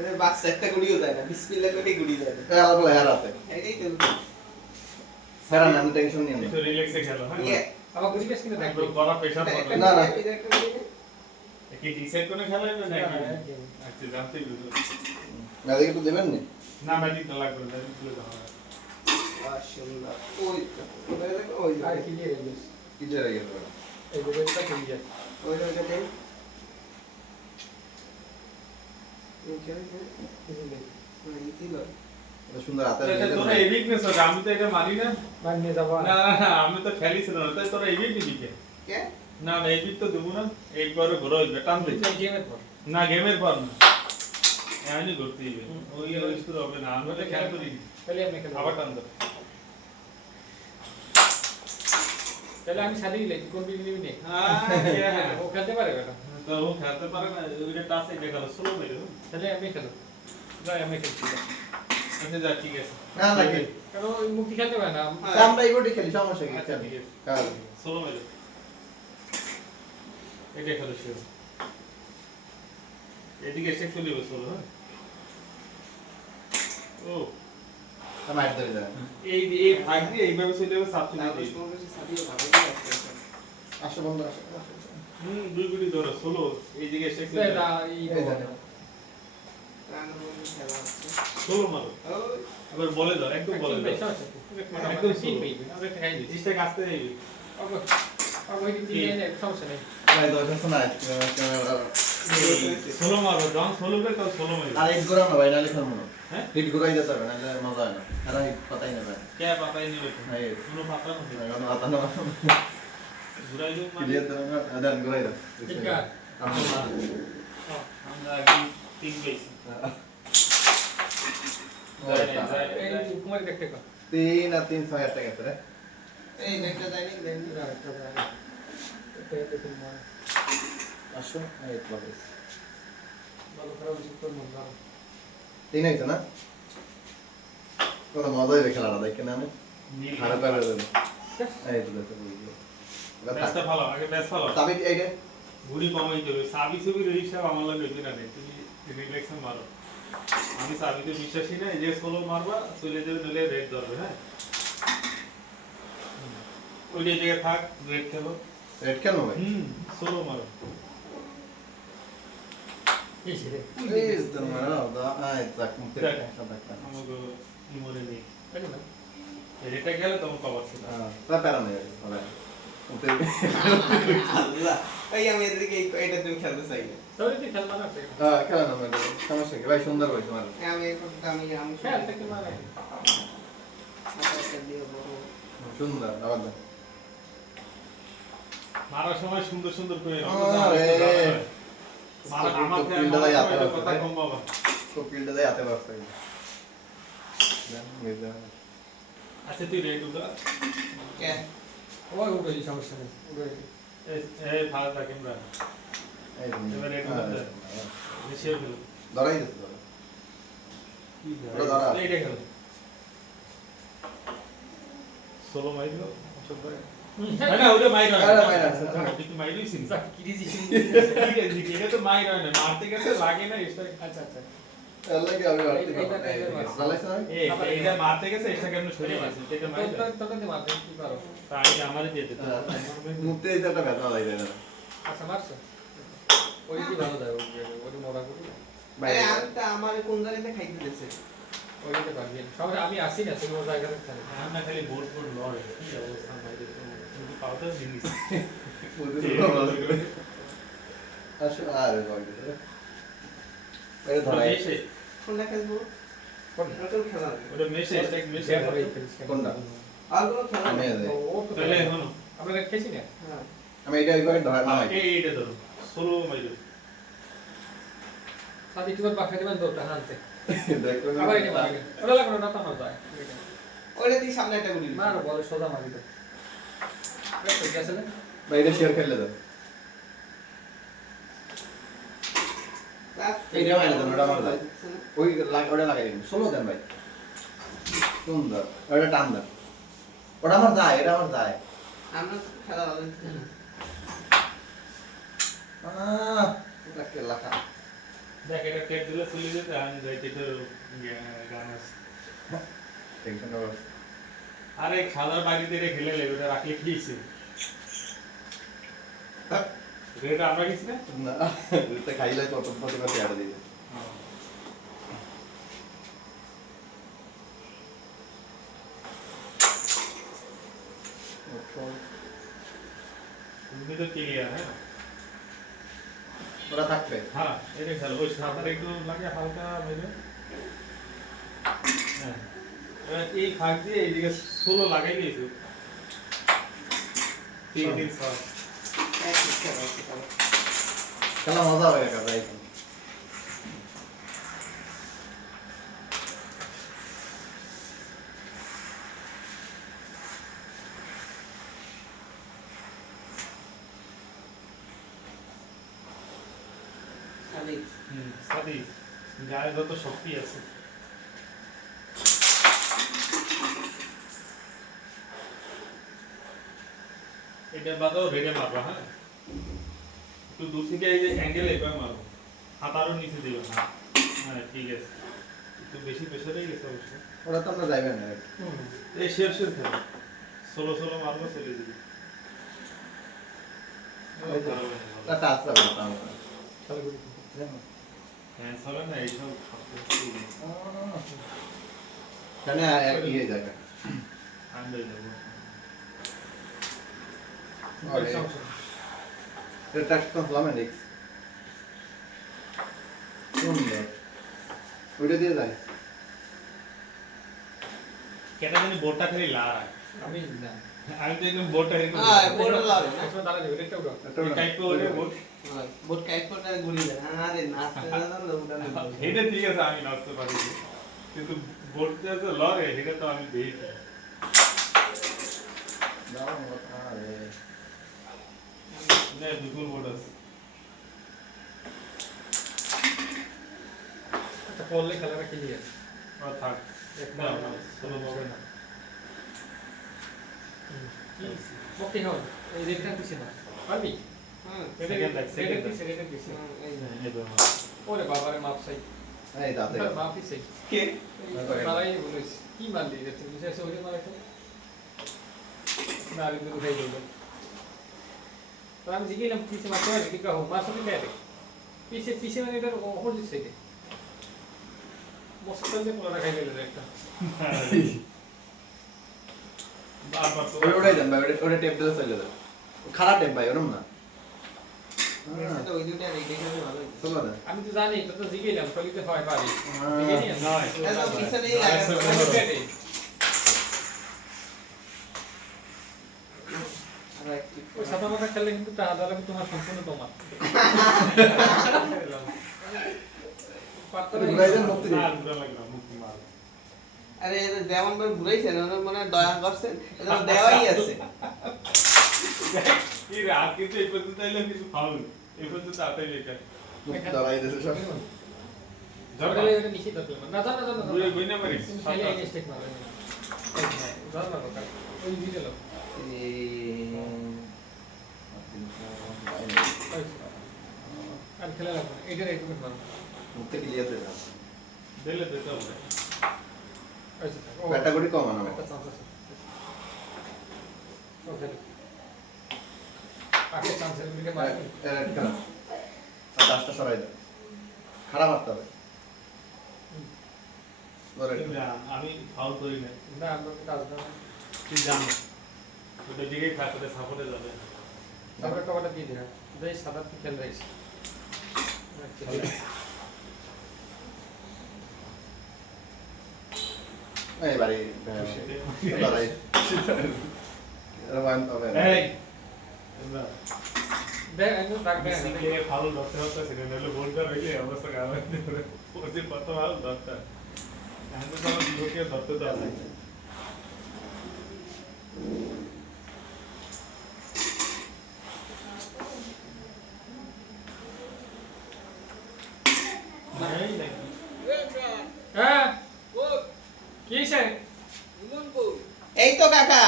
এদের বাচ্চা একটা গুড়িও যায় না, বিসমিল্লাহ করে গুড়ি যায় না। আল্লাহ বলে হারাতে এটাই তো স্যার না টেনশন নিয়ে না একটু রিল্যাক্সে খেলো হ্যাঁ আবার গুলি বেশ কিন্তু একটু দেখো বড় প্রেসার পড়বে না, না। কি ডিসাইড করে খেলাবে নাকি আচ্ছা জানতেই বুঝলো না দেখে একটু দেবেন না না ম্যাজিক তো লাগবে না তুলে দাও সুন্দর ওই ওই আর কি দিয়ে গেছে কি যে রেগে গেল এই বইটা কি যায় ওই ওইটা দেন এটা সুন্দর হাতে এটা তোরা এই উইকনেস আছে আমি তো এটা মানি না মান নিয়ে যাবো না না আমি তো খেলিছিল না তাই তোরা এই উইক দিবি কে কে না না এই উইক তো দেবো না এইবারে ঘুরে হইবে টান দে গেমের পর না গেমের পর না এমনি ঘুরতে দিবে ওই ওই শুরু হবে না আমরা তো খেয়াল করি তাহলে আপনি খেলো আবার টান দে তাহলে আমি সাথে গেলে কোন বিল নিবি নে হ্যাঁ ও খেলতে পারে বেটা তো ও খেলতে পারে না ওইটা টাসে গেল স্লো মেরে তাহলে আমি খেলো যাই আমি খেলছি আচ্ছা যা ঠিক আছে না না কি কারণ ওই মুক্তি খেলতে পারে না আমরা এইবারই খেলি সমস্যা কি আচ্ছা ঠিক আছে কাল স্লো মেরে এটা খেলো শুরু এদিকে এসে চলে বসো হ্যাঁ ও আমার হাত ধরে যায় এই ভাগ দিয়ে এইভাবে চলে যাবে সাবসিডি দিয়ে আসো বন্ধু আসো দুই গুলি ধরো সোলো এইদিকে এসে না এই সোলো মারো আবার বলে দাও একদম বলে দাও একদম তিন সোলো পেয়ে আমরা খাই দিই জিনিসটা কাছতে যাইবে ওই দিন সমস্যা নেই ভাই দর্শন শোনা সোলো মারো যখন সোলো করে তখন সোলো মারো আর হিট করাও না ভাই নালে খাবো না হ্যাঁ হিট করাই যেতে হবে নালে মজা হয় না আর হিট পাতাই না ভাই কে পাতাই নিবে তো হ্যাঁ কোনো পাতা না কারণ আতা না ঘুরাই দিও মানে ক্লিয়ার দাও না আদান করাই দাও ঠিক আছে আমরা আগে তিন পেয়েছি এই কুমার দেখতে কো 3 আর 3 6 টাকা আছে রে এই দেখতে যাইনি দেন আসো এই প্লাস ভালো খারাপ কিছু তো মন না 3 হইছে না কত মজা হইবে খেলাটা দেখেন আমি খারাপ করে দেব এই তো দেখো বুঝলো ব্যাসটা ভালো আগে ব্যাস ভালো তবে এইটা ঘুরি কমাই দেবে সাবি সুবি হিসাব আমার লাগে হইবে না তুমি রিফ্লেকশন মারো আমি সাবিতে বিশ্বাসী না এই যে সোলো মারবা চলে যাবে নলে রেড ধরবে হ্যাঁ ওই যে জায়গায় থাক রেড খেলো রেড কেন ভাই সোলো মারো এই রে প্লিজ দন মারা দা আই তাক মুতে আমাকে ইমোরে নেই এই না রেডটা গেলে তখন কভার ছিল তা প্যারা নেই ভাই মুতে আল্লাহ এই আমি এদিকে এটা তুমি খেলতে চাই না তাহলে তুই খেলবা না খেলা না ম্যাডাম সমস্যা কি ভাই সুন্দর ভাই তোমার আমি করতে আমি খেল থেকে মারা একটা দিয়ে বড় সুন্দর আবার দাও মারার সময় সুন্দর সুন্দর করে আরে মারা আমার পিলটা দেয় হাতে কথা কম বাবা তো পিলটা দেয় হাতে বসে না মেজা আচ্ছা তুই রেড উঠা কে ওই উঠে সমস্যা নেই উঠে এই ভালো থাকে আমরা এই এবার রেড উঠা বেশি হলো ধরাই দিতে ধরো কি ওটা ধরা। এইটা গেল সোলো মাইরো সব ভাই না ওটা মাইরো আরে মাইরো না। তুই মাইরোই সিন কি দিছি এটা তো মাইরো না মারতে গেছে লাগে না এটা আচ্ছা আচ্ছা আল্লাহ কি আমি আরতি করব চালাইছ না এইটা মারতে গেছে এটা কেমন সরে গেছে এটা মাইরো তো তো মারতে কি পারো তাই আমারই দিয়ে দিতে মুতে এই একটা ব্যথা লাগে না আচ্ছা মারছো ওই কি ভালো যায় ওই মোড়া করি ভাই আরে আমটা আমার কোন জায়গাতে খাইতে দিয়েছে ওইটা পারবি সব আমি আসি না তুমি জায়গা থেকে আমরা খালি বোর্ড বোর্ড লড়ে কি অবস্থা মাইরো কিন্তু পাউডার জিনিস আসো আরে ভাই এটা ধরাই মেশে কোনটা খেলবো কোনটা খেলা ওটা মেশে স্টেক মেশে কোনটা আর কোনো খেলা আমি নেই ও তো তাহলে এখন আমরা খেয়েছি না হ্যাঁ আমি এটা এইভাবে ধরা না এইটা ধরো সোলো মাইরো সাথে কি বাবা খাইতে বান্ধব তা হানতে দেখো আবার এটা মারি ওটা লাগলো না তা না যায় ওইটা দিয়ে সামনে একটা গুলি মার বলে সোজা মারি তো দেখো গেছে না ভাই এটা শেয়ার খেলে দাও এইটা মাইরে দাও ওটা মার দাও ওই ওটা লাগাই দিন 16 দেন ভাই সুন্দর ওটা টান দাও ওটা আমার যায় এটা আমার যায় আমরা খেলা ভালো এটা কে লাখা দেখ এটা টেপ দিলে চলে যেতে আমি যাইতে তো গান আছে টেনশন হবে আরে খালার বাড়িতে রে খেলে লে ওটা রাখলে কি হইছে রেট আমরা কিছু না না এটা খাইলে কত কত করে আড়া দিবে তুমি তো ক্লিয়ার হ্যাঁ ওরা থাকবে হ্যাঁ এটা খেলো ওই সাদার একটু লাগে হালকা মেরে হ্যাঁ এবার এই ফাঁক দিয়ে এইদিকে 16 লাগাই দিয়েছো তিন দিন সব খেলা মজা হবে কাকা ভাই সাদি গায়ে যত শক্তি আছে এটা বাদাও রেডে মারবা হ্যাঁ একটু দূর থেকে এই যে অ্যাঙ্গেল এবার মারো হাত আরো নিচে দিও হ্যাঁ হ্যাঁ ঠিক আছে একটু বেশি প্রেসারেই গেছে অবশ্য ওরা তো আমরা যাইবেন না এই শের খেলো ষোলো মারবো চলে দিবি তা আসতে হবে না হ্যাঁ চলে না এইসব জানে এক ইয়ে জায়গা আনবে যাবো এটা টাচ করলাম নেক্স সুন্দর ওইটা দিয়ে যায় কেন জানি বোর্ডটা খালি লাল আমি না আমি তো একদম বোর্ডটা এরকম বোর্ড লাগাবে না এখন দাঁড়া যাবে এটা উঠো টাইপ করে বোর্ড বোর্ড কাইট করে গুলি দেয় আরে নাচতে না লোকটা এটা ঠিক আছে আমি নাচতে পারি কিন্তু বোর্ড যে আছে লরে এটা তো আমি দেই দাও আরে না বিপুল বোর্ড আছে একটা করলে খেলাটা ক্লিয়ার আর থাক একটা না চলো বলবে না ওকে হয় এই রেটটা দিছি না পারবি Second like, second like. Second দিছি এই তো ওরে বাবারে মাপ চাই এই দাঁতে মাপই চাই কে মারাই বলিস কি মারলি রে তুমি শেষে ওরে মারাই না আমি তো উঠাই দিল তো আমি জিগেলাম পিছে মারতে পারি কি কাহো মার সাথে দেয় পিছে মানে এটা অপোজিট সাইডে মস্তান যে পোলা খাই দিল একটা বারবার তো ওইটাই দেন ভাই ওটা টেপ দিলে চলে যাবে খারাপ টেপ ভাই ওরম না তো ওই দুটো রেডি করে ভালো চলো দেন আমি তো জানি তো জিগেলাম কলিতে হয় পারি নয় এটা পিছনেই লাগাবে আর একটু ওই সাদা মাথা খেললে কিন্তু টাকা দাঁড়াবে তোমার সম্পূর্ণ তোমার পাত্তা ঘুরাই দেন মুক্তি না দুটো লাগবে মুক্তি মার আরে এটা যেমন ভাবে ঘুরাইছেন ওনার মনে হয় দয়া করছেন এটা তো দেওয়াই আছে কি রে আর কিন্তু এই পর্যন্ত এলো কিছু ফাউল এই পর্যন্ত আতাই লেখা মুক্তি দাঁড়াই দিয়েছে সব ঝগড়া এটা নিশ্চিত হতে না না না না ঘুরে ঘুরে মারিস তুমি খালি আগে স্টেক মারো জান না কথা ওই ভিডিও লো আর খেলা লাগবে এটা একটু মারো মুক্তি ক্লিয়ার দেন দিলে দিতে হবে আচ্ছা ও ব্যাটা গুলি কম আনো একটা চান্স আছে ওকে আগে চান্স এর দিকে মারো কেন আস্তে সরাই দাও খারাপ মারতে হবে ধরে আমি ফাউল করি না না আমরা কাজ না তুই জানো ওটা দিকে খাতে সাপোর্টে যাবে আমরা কবাটা দিয়ে দিই যাই সাদা কি খেল রাইছি এই বাড়ি লড়াই রোমান তবে এই তোমরা দেখ আমি ডাক দেখ সিগলে ফাউল ধরতে হচ্ছে সেটা হলো গোলটা হইলে অবস্থা খারাপ হয়ে যাবে ওদের কত ফাউল ধরতে এখন তো আমার বিপক্ষে ধরতে তো আছে নাই নাকি হ্যাঁ কি সে এই তো কাকা